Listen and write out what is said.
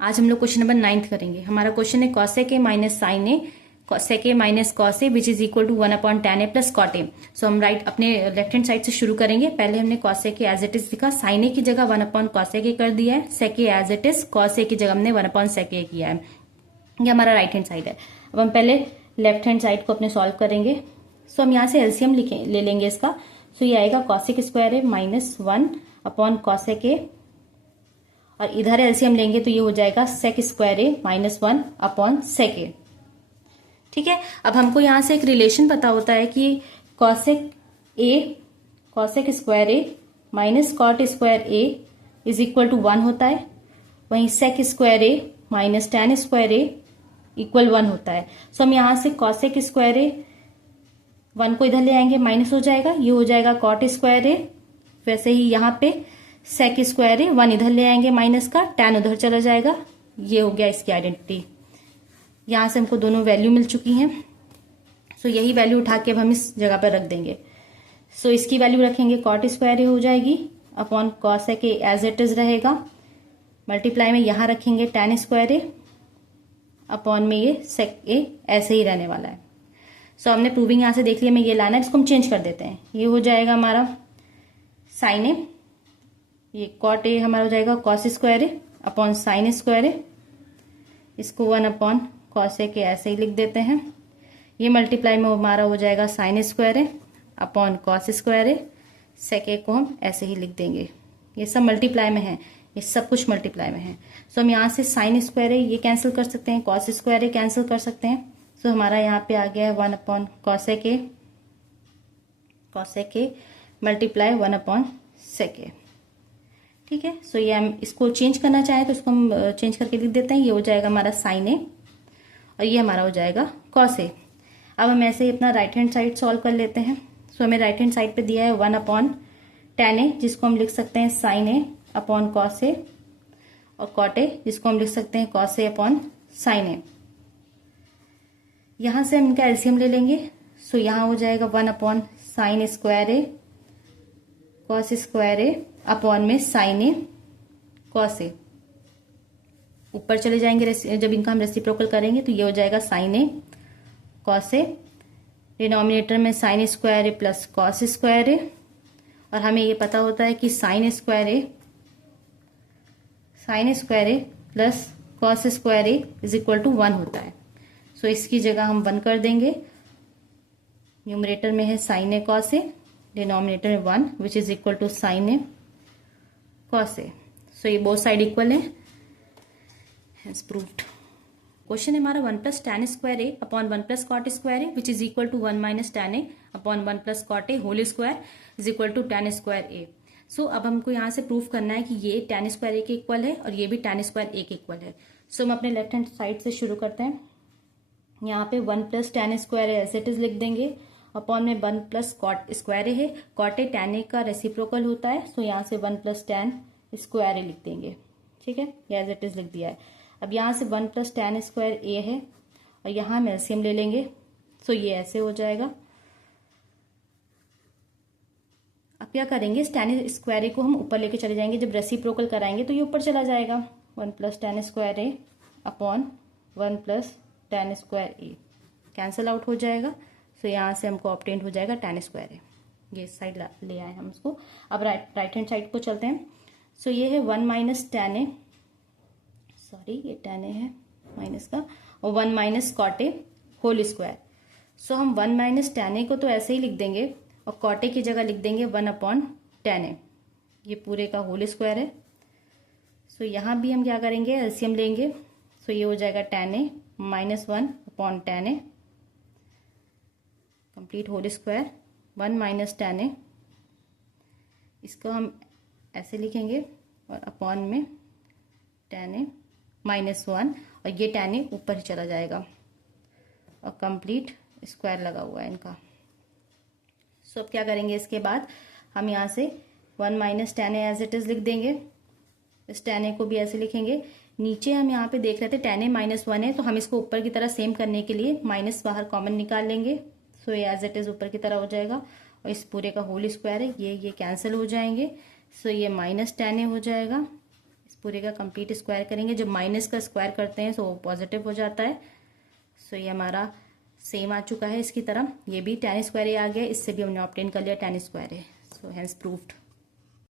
आज हम लोग क्वेश्चन नंबर 9 करेंगे। हमारा क्वेश्चन है cosec a minus sine a sec a minus cos a which is equal to 1/tan a plus cot a। So हम अपने लेफ्ट हैंड साइड से शुरू करेंगे। पहले हमने cosec a as it is लिखा, sin a की जगह 1/cosec a कर दिया है, sec a as it is, cos a की जगह हमने 1/sec a किया है। ये हमारा राइट हैंड साइड है। अब हम पहले लेफ्ट हैंड साइड को अपने सॉल्व करेंगे। सो हम यहाँ से एलसीएम ले लेंगे इसका। सो ये आएगा cosec square a minus 1/cosec a, और इधर एलसीएम लेंगे तो ये हो जाएगा sec square a minus 1/sec a। ठीक है। अब हमको यहां से एक रिलेशन पता होता है कि cosec square a minus cot square a is equal to 1 होता है। वहीं sec square a minus tan square a equal 1 होता है। सो हम यहां से cosec स्क्वायर a 1 को इधर ले आएंगे, माइनस हो जाएगा, ये हो जाएगा cot स्क्वायर a। वैसे ही यहाँ पे sec स्क्वायर a 1 इधर ले आएंगे माइनस का, tan उधर चला जाएगा। ये हो गया इसकी आइडेंटिटी। यहां से हमको दोनों वैल्यू मिल चुकी हैं। सो यही वैल्यू उठा के अब हम इस जगह पर रख देंगे। सो इसकी वैल्यू रखेंगे, cot स्क्वायर a हो जाएगी upon cosec a as it is रहेगा, मल्टीप्लाई में यहां रखेंगे tan स्क्वायर a अपॉन में ये sec a ऐसे ही रहने वाला है। सो हमने प्रूविंग यहां से देख लिया, में ये लाना है, इसको हम चेंज कर देते हैं। ये हो जाएगा हमारा साइन a, ये cot a हमारा हो जाएगा cos square a upon sine square a, इसको 1/cosec a ऐसे ही लिख देते हैं। ये मल्टीप्लाई में हमारा हो जाएगा sine square a upon cos square a, sec a को हम ऐसे ही लिख देंगे। ये सब मल्टीप्लाई में है, ये सब कुछ मल्टीप्लाई में है। सो हम यहाँ से साइन स्क्वायर a ये कैंसिल कर सकते हैं, cos स्क्वायर a कैंसिल कर सकते हैं। सो हमारा यहाँ पे आ गया है 1/cosec a multiply 1/sec a। ठीक है। सो ये हम इसको चेंज करना चाहें तो इसको हम चेंज करके लिख देते हैं। ये हो जाएगा हमारा साइन a और ये हमारा हो जाएगा cos a। अब हम ऐसे ही अपना राइट हैंड साइड सॉल्व कर लेते हैं। सो हमें राइट हैंड साइड पे दिया है 1/tan a, जिसको हम लिख सकते हैं sine a upon cos a, और cot a जिसको हम लिख सकते हैं cos a upon sine a। यहां से हम इनका एलसीएम ले लेंगे। सो यहां हो जाएगा 1/sin square a cos square a upon में sin a cos a। ऊपर चले जाएंगे, जब इनका हम रेसिप्रोकल करेंगे तो ये हो जाएगा sin a cos a, denominator में sin square a plus cos square a, और हमें ये पता होता है कि sin square a plus cos square a is equal to 1 होता है। सो इसकी जगह हम 1 कर देंगे। न्यूमरेटर में है sin a cos a, denominator में 1 which is equal to sin a cos a। So ये बोथ साइड इक्वल है, हैज प्रूव्ड। क्वेश्चन है हमारा 1/tan square a upon 1/cot square a which is equal to 1 - tan a upon 1/cot a whole square is equal to tan square a। So अब हमको यहाँ से proof करना है कि ये tan स्क्वायर a के इक्वल है और ये भी tan स्क्वायर a के इक्वल है। सो हम अपने लेफ्ट हैंड साइड से शुरू करते हैं। यहाँ पे 1/tan square a as it is लिख देंगे अपॉन में 1/cot स्क्वायर a है। cot a tan a का रेसिप्रोकल होता है। सो यहाँ से 1/tan स्क्वायर a लिख देंगे। ठीक है, ये एज इट इज लिख दिया है। अब यहाँ से 1/tan स्क्वायर a है और यहाँ हम एलसीएम ले लेंगे। सो ये ऐसे हो जाएगा। अब क्या करेंगे, इस tan स्क्वायर a को हम ऊपर लेके चले जाएंगे। जब रेसिप्रोकल कराएंगे तो ये ऊपर चला जाएगा। 1/tan square a upon 1/tan square a cancel out हो जाएगा। सो यहाँ से हमको ऑब्टेन हो जाएगा tan स्क्वायर a। ये साइड ले आए हम इसको। अब राइट हैंड साइड को चलते हैं। सो ये है 1 - tan a, सॉरी ये tan a है माइनस का, और 1 - cot a होल स्क्वायर। सो हम 1 - tan a को तो ऐसे ही लिख देंगे और cot a की जगह लिख देंगे 1/tan a, ये पूरे का होल स्क्वायर है। सो यहाँ भी हम क्या करेंगे, एलसीएम लेंगे। सो ये हो जाएगा tan a minus 1/tan a complete whole square 1 - tan a, इसको हम ऐसे लिखेंगे और अपॉन में tan a माइनस 1, और ये tan a ऊपर ही चला जाएगा और कंप्लीट स्क्वायर लगा हुआ है इनका। सो अब क्या करेंगे, इसके बाद हम यहाँ से 1 - tan a as it is लिख देंगे। इस tan a को भी ऐसे लिखेंगे। नीचे हम यहाँ पे देख रहे थे tan a माइनस 1 है, तो हम इसको ऊपर की तरह सेम करने के लिए माइनस बाहर कॉमन निकाल लेंगे। सो ये एज इट इज ऊपर की तरह हो जाएगा और इस पूरे का होल स्क्वायर है, ये कैंसिल हो जाएंगे। सो ये -tan a हो जाएगा, इस पूरे का कंप्लीट स्क्वायर करेंगे। जब माइनस का स्क्वायर करते हैं तो पॉजिटिव हो जाता है। सो ये हमारा सेम आ चुका है इसकी तरह। ये भी tan स्क्वायर ए आ गया, इससे भी हमने ऑब्टेन कर लिया tan square A. So hence proved.